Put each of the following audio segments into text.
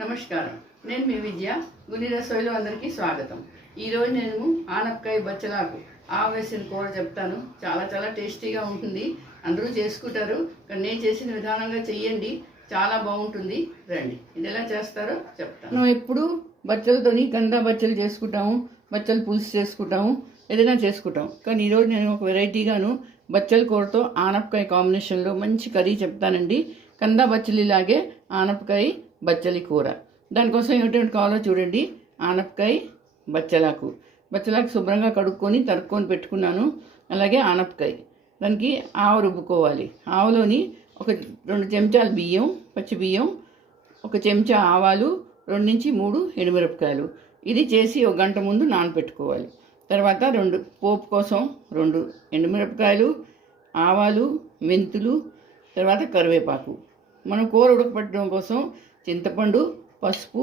నమస్కారం, నేను మీ విజయ. గుని రసోయిలో అందరికీ స్వాగతం. ఈరోజు నేను ఆనపకాయ బచ్చలాకు ఆవేసిన కూర చెప్తాను. చాలా చాలా టేస్టీగా ఉంటుంది. అందరూ చేసుకుంటారు, కానీ నేను చేసిన విధానంగా చెయ్యండి, చాలా బాగుంటుంది. రండి, ఇది ఎలా చేస్తారో చెప్తాను. మనం ఎప్పుడు బచ్చలతోని కందా బచ్చలు చేసుకుంటాము, బచ్చలు పులుసు చేసుకుంటాము, ఏదైనా చేసుకుంటాం. కానీ ఈరోజు నేను ఒక వెరైటీగాను బచ్చల కూరతో ఆనపకాయ కాంబినేషన్లో మంచి కర్రీ చెప్తానండి. కందా బచ్చలిలాగే ఆనపకాయ బచ్చలి కూర. దానికోసం ఏమిటేమిటి కావాలో చూడండి. ఆనపకాయ, బచ్చలాకు శుభ్రంగా కడుక్కొని తరుక్కొని పెట్టుకున్నాను. అలాగే ఆనపకాయ, దానికి ఆవ రుబ్బుకోవాలి. ఆవలోని ఒక 2 చెంచాలు బియ్యం, పచ్చి బియ్యం, 1 చెంచా ఆవాలు, 2 నుంచి 3 ఎండుమిరపకాయలు. ఇది చేసి 1 గంట ముందు నానపెట్టుకోవాలి. తర్వాత పోపు కోసం 2 ఎండుమిరపకాయలు, ఆవాలు, మెంతులు, తర్వాత కరివేపాకు. మనం కూర ఉడకపెట్టడం కోసం చింతపండు, పసుపు,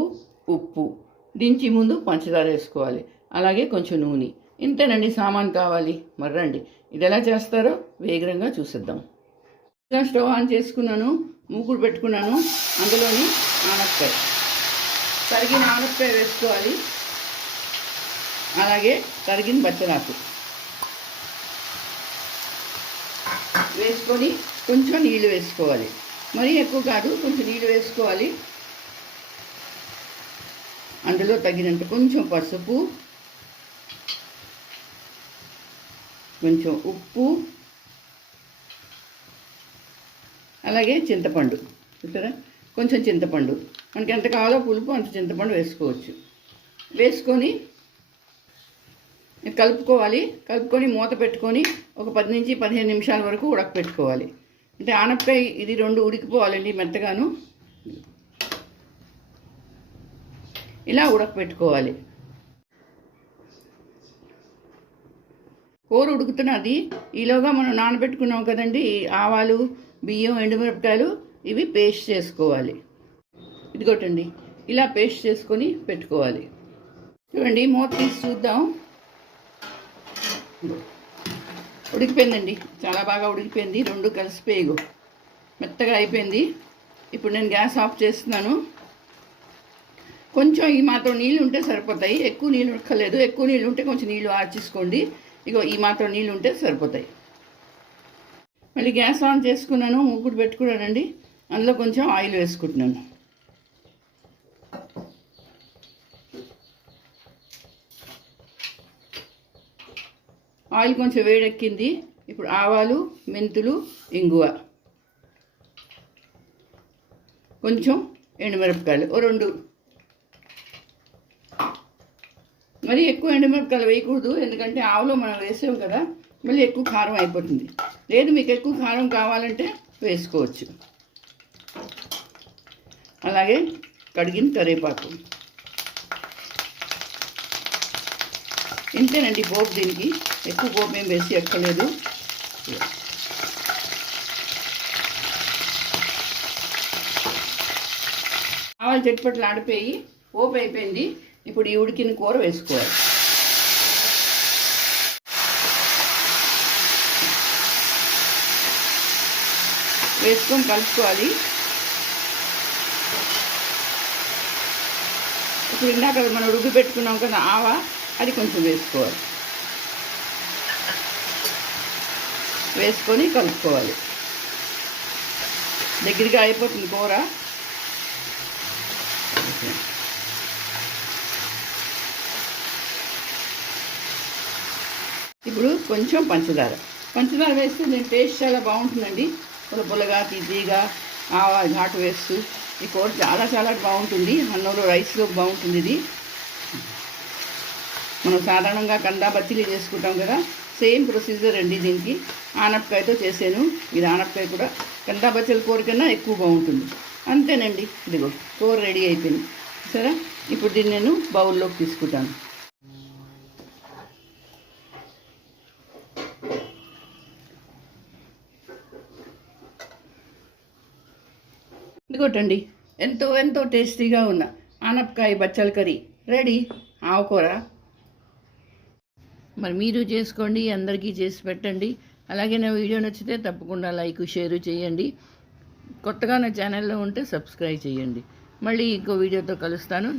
ఉప్పు, దించి ముందు పంచదార వేసుకోవాలి. అలాగే కొంచెం నూనె. ఇంతేనండి సామాన్ కావాలి. మరి రండి, ఇది ఎలా చేస్తారో వేగంగా చూసిద్దాం. స్టవ్ ఆన్ చేసుకున్నాను, మూకుడు పెట్టుకున్నాను. అందులోని ఆనపకాయ, తరిగిన ఆనపకాయ వేసుకోవాలి. అలాగే తరిగిన బచ్చలాకు వేసుకొని కొంచెం నీళ్ళు వేసుకోవాలి. మరీ ఎక్కువ కాదు, కొంచెం నీళ్ళు వేసుకోవాలి. అందులో తగినంత కొంచెం పసుపు, కొంచెం ఉప్పు, అలాగే చింతపండు. చూసారా, కొంచెం చింతపండు, మనకి ఎంత కావాలో పులుపు అంత చింతపండు వేసుకోవచ్చు. వేసుకొని కలుపుకొని మూత పెట్టుకొని ఒక 10 నుంచి 15 నిమిషాల వరకు ఉడకపెట్టుకోవాలి. అంటే ఆనపకాయ ఇది 2 ఉడికిపోవాలండి మెత్తగాను. ఇలా ఉడకపెట్టుకోవాలి. కూర ఉడుకుతున్నది. ఈలోగా మనం నానబెట్టుకున్నాం కదండి ఆవాలు, బియ్యం, ఎండుమిరపకాయలు, ఇవి పేస్ట్ చేసుకోవాలి. ఇదిగోటండి, ఇలా పేస్ట్ చేసుకొని పెట్టుకోవాలి. చూడండి, మూత తీసి చూద్దాం. ఉడికిపోయిందండి, చాలా బాగా ఉడికిపోయింది. 2 కలిసిపోయి మెత్తగా అయిపోయింది. ఇప్పుడు నేను గ్యాస్ ఆఫ్ చేస్తున్నాను. కొంచెం ఈ మాత్రం నీళ్ళు ఉంటే సరిపోతాయి, ఎక్కువ నీళ్ళు ఉడకలేదు. ఎక్కువ నీళ్ళు ఉంటే కొంచెం నీళ్ళు ఆర్చేసుకోండి. ఇగో ఈ మాత్రం నీళ్ళు ఉంటే సరిపోతాయి. మళ్ళీ గ్యాస్ ఆన్ చేసుకున్నాను, మూకుడు పెట్టుకున్నానండి. అందులో కొంచెం ఆయిల్ వేసుకుంటున్నాను. ఆయిల్ కొంచెం వేడెక్కింది. ఇప్పుడు ఆవాలు, మెంతులు, ఇంగువ, కొంచెం ఎండుమిరపకాయలు 2. మరి ఎక్కువ ఎండుమిరపకాయలు వేయకూడదు, ఎందుకంటే ఆవులో మనం వేసాం కదా, మళ్ళీ ఎక్కువ కారం అయిపోతుంది. లేదు, మీకు ఎక్కువ కారం కావాలంటే వేసుకోవచ్చు. అలాగే కడిగిన కరివేపాకు. ఇంతేనండి పోపు. దీనికి ఎక్కువ పోపు ఏం వేసి ఎక్కలేదు. ఆవాలు చెట్పట్లు ఆడిపోయి పోపు అయిపోయింది. ఇప్పుడు ఈ ఉడికిన కూర వేసుకోవాలి. వేసుకొని కలుపుకోవాలి. ఇప్పుడు ఇందాక మనం రుబ్బి పెట్టుకున్నాం కదా ఆవా, అది కొంచెం వేసుకోవాలి. వేసుకొని కలుపుకోవాలి. దగ్గరగా అయిపోతుంది కూర. ఇప్పుడు కొంచెం పంచదార వేస్తే దీని టేస్ట్ చాలా బాగుంటుందండి. పుల్లగా, తీయగా, ఆవా ఘాటు వేస్తూ ఈ కూర చాలా చాలా బాగుంటుంది. అన్నంలో, రైస్లో బాగుంటుంది. ఇది మనం సాధారణంగా కందా బచ్చలి చేసుకుంటాం కదా, సేమ్ ప్రొసీజర్ అండి. దీనికి ఆనపకాయతో చేశాను. ఇది ఆనపకాయ కూడా కందా బచ్చలి కూర కన్నా ఎక్కువ బాగుంటుంది. అంతేనండి, ఇదిగో కూర రెడీ అయిపోయింది. సరే, ఇప్పుడు దీన్ని నేను బౌల్లోకి తీసుకుంటాను. ఇదిగోటండి, ఎంతో టేస్టీగా ఉన్న ఆనపకాయ బచ్చల కర్రీ రెడీ. ఆవకూర మరి మీరు చేసుకోండి, అందరికీ చేసి పెట్టండి. అలాగే నా వీడియో నచ్చితే తప్పకుండా లైక్, షేర్ చేయండి. కొత్తగా నా ఛానల్లో ఉంటే సబ్స్క్రైబ్ చేయండి. మళ్ళీ ఇంకో వీడియోతో కలుస్తాను.